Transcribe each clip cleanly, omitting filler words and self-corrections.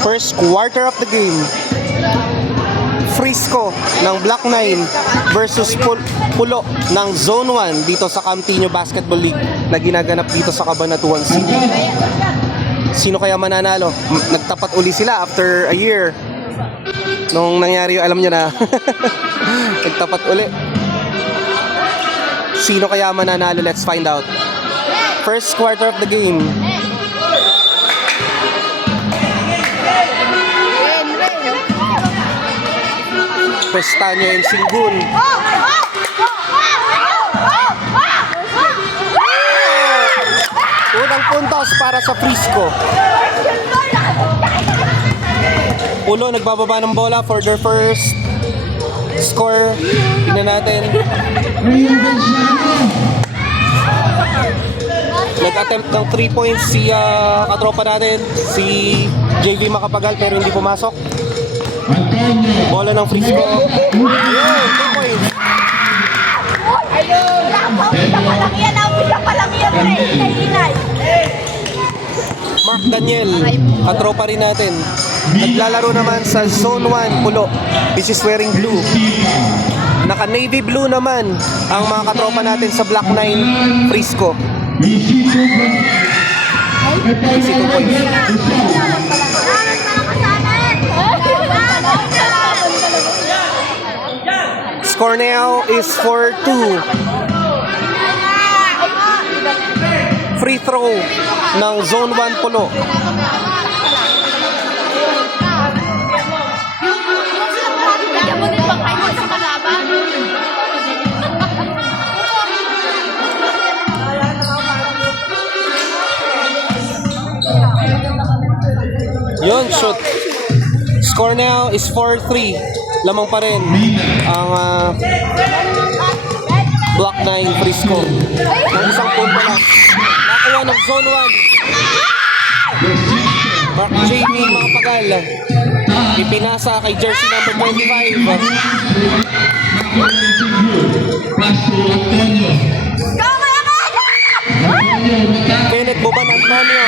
First quarter of the game. Frisco ng Block 9 versus Pulo ng Zone 1 dito sa Camtino Basketball League na ginaganap dito sa Cabanatuan City. Sino kaya mananalo? Nagtapat uli sila after a year. Nung nangyari yung alam nyo na. Nagtapat uli. Sino kaya mananalo? Let's find out. First quarter of the game. Pestanyo and Singgun. Unang puntos para sa Frisco. Pulo nagbababa ng bola for their first score. Tingnan natin. Nag-attempt ng 3 points si katropa natin, si JV Macapagal, pero hindi pumasok. Bola ng Frisco. Ayun, 2 points. Mark Daniel, katropa rin natin. Naglalaro naman sa Zone 1, Pulo. This is wearing blue. Naka navy blue naman ang mga katropa natin sa Block 9, Frisco. Easy 2 points. Score now is 4-2. Free throw ng Zone 1 Pulo. Yun, shoot. Score now is 4-3. Lamang pa rin ang Block 9 Frisco. Ang isang punto lang. Nakuha ng Zone 1. Mark JV Macapagal. Ipinasa kay jersey number 25. Kenneth Boban Antonio.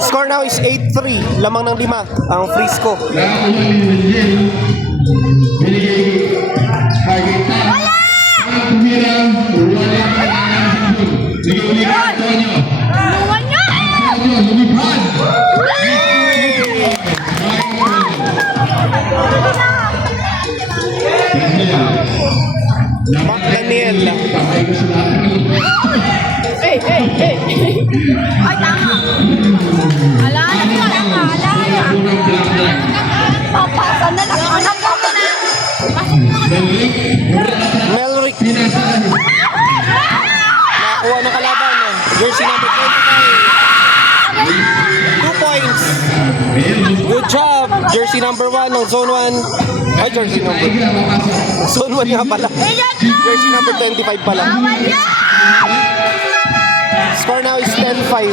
Score now is 8-3. Lamang ng 5 ang Frisco. Mark Daniel. Ay, tama. Ala, papasan na lang. Anak ko na. Melrick. Nakuha ng kalaban. Jersey number 25. 2 points. Good job. Jersey number 1 ng Zone 1. Ay, jersey number. Zone 1 nga pala. Jersey number 25 pala. Score now is 10-5.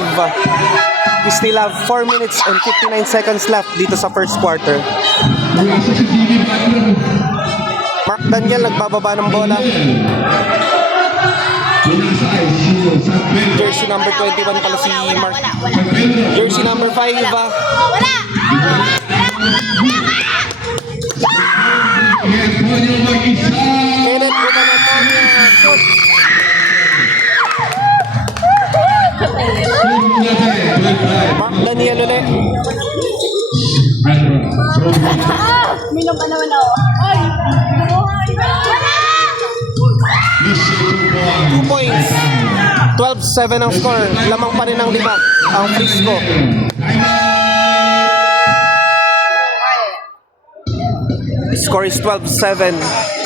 We still have 4 minutes and 59 seconds left dito sa first quarter. Mark Daniel nagbababa ng bola. Jersey number 21 pala si Mark. Jersey number 5. Kenneth Boban Antonio. Shoot. Mark Daniel ulit. Minum pa naman ako. Ay! 2 points. 12-7 ang score. Lamang pa rin ang 5 ang Frisco. Score is 12-7.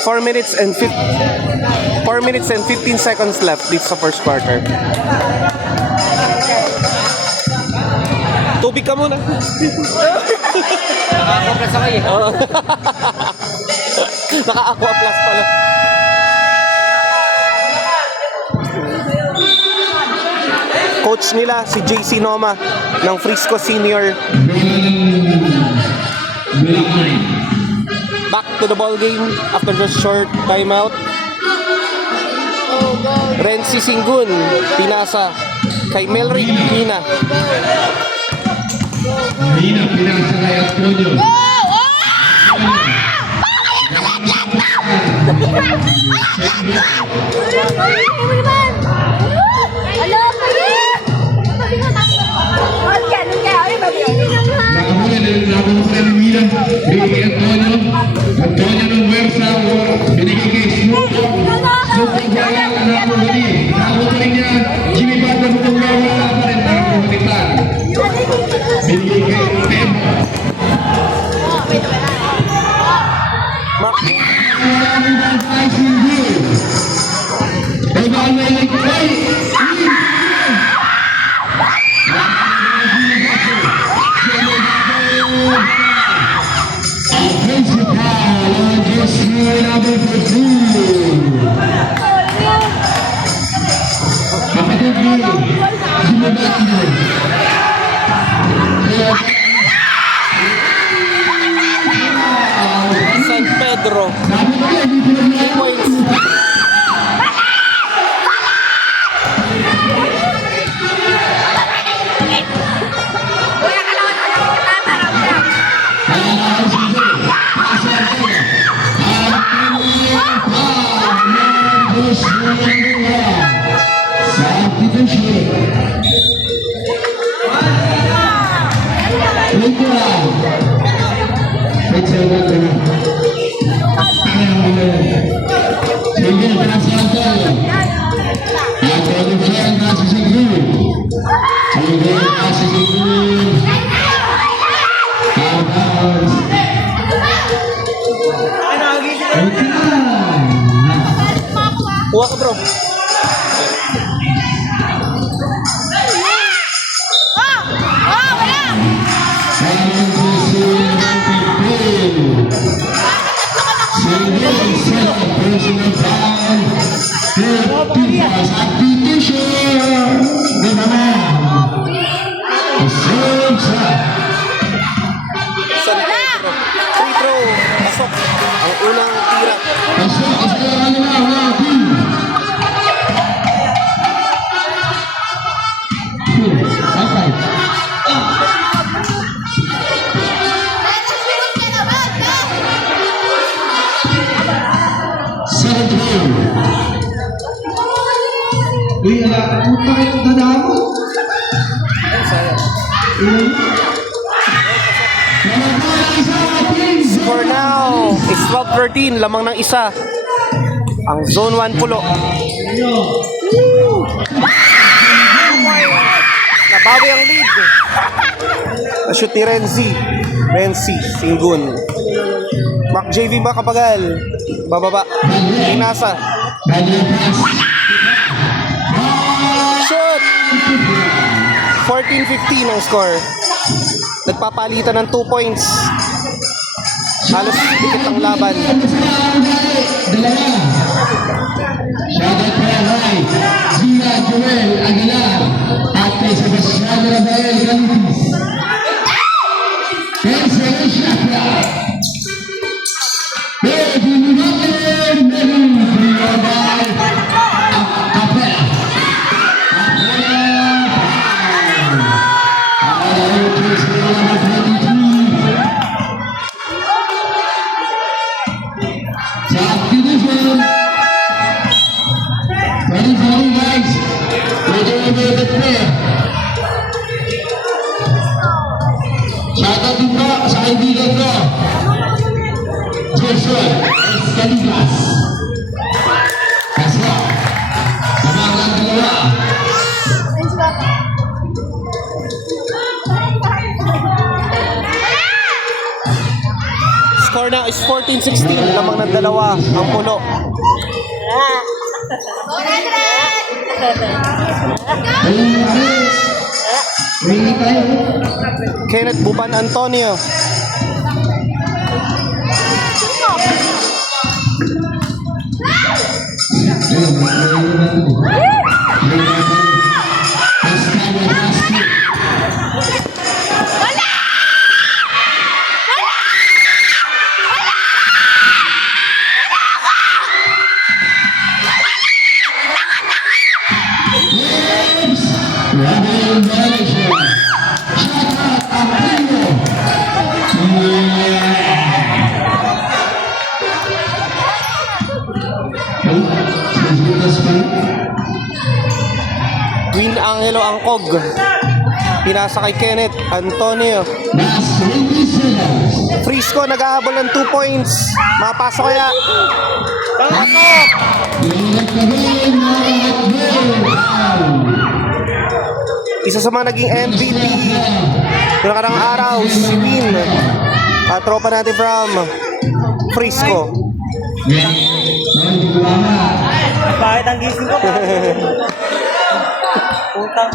4 minutes and 15 seconds left dito sa first quarter. Tubig ka muna. Nakakoplas ako eh. Oo. Naka-aqua plus pala. Coach nila si JC Noma ng Frisco Senior. Back to the ball game after the short timeout. Renzi Singgun pinasa kay Melrick Mina. Mina pinasa kay Antonio. Nakamuli na yung nabubuka ni Mina. Binigay Antonio. Antonio ng Wersa. Binigay kay Snoop. Snoop ang gaya ang nabuhuli. Nabuhuli niya. Jimmy Butler ng wala pa rin nabuhulitan. Binigay kay Tempo. San Pedro. 3 points. Kuha ka bro. San Pedro. Free throw. Pasok. Ang unang tira. Uy, ala, puta kayo ng dada mo. Ay, sayang. For now, it's 12-13. Lamang ng isa. Ang Zone 1 pulo. Nabawi ang lead. Na-shoot ni Renzi Singgun. Mac JV ba kapagal? Bababa. Inasa. Shoot! 14-15 ang score. Nagpapalitan ng 2 points. Halos dikit ang laban. Shoutout kay Ray, Gina Joel Aguilar, at kay Sebastian Rafael Galitis. Kay Celestia Clark. Kay Junior Meron Priobal Capella. Subdivision. Sorry guys. Medyo umibat na eh. Shoutout din po sa kaibigan ko. Joshua Escaligas. Kaso, namagang dalawa. Score Score now is 14-16. Lamang ng dalawa ang pulo. Kenneth Buban Antonio. Queen Angelo Angkog. Pinasa kay Kenneth Antonio. Frisco nag-ahabol ng 2 points. Mapasok kaya. Pasok! Isa sa mga naging MVP noong nakarang araw, si Win. Tropa natin from Frisco. Bakit ang gising ko? Putang.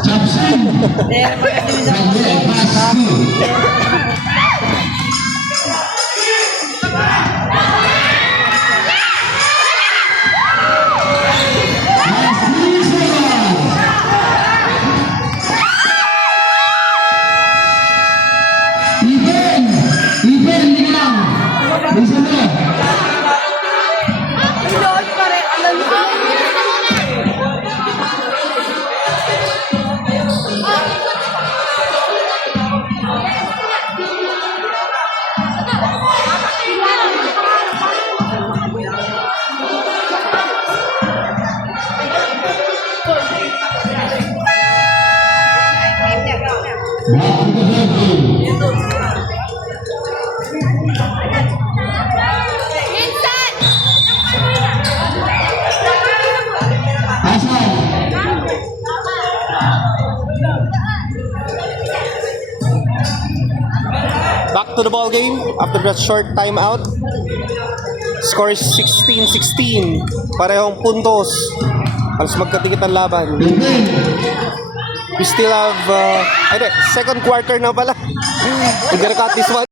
Back to the ball game after that short timeout. Score is 16-16. Parehong puntos. Halos magkatikit ang laban. We still have, second quarter na pala. We're gonna cut this one.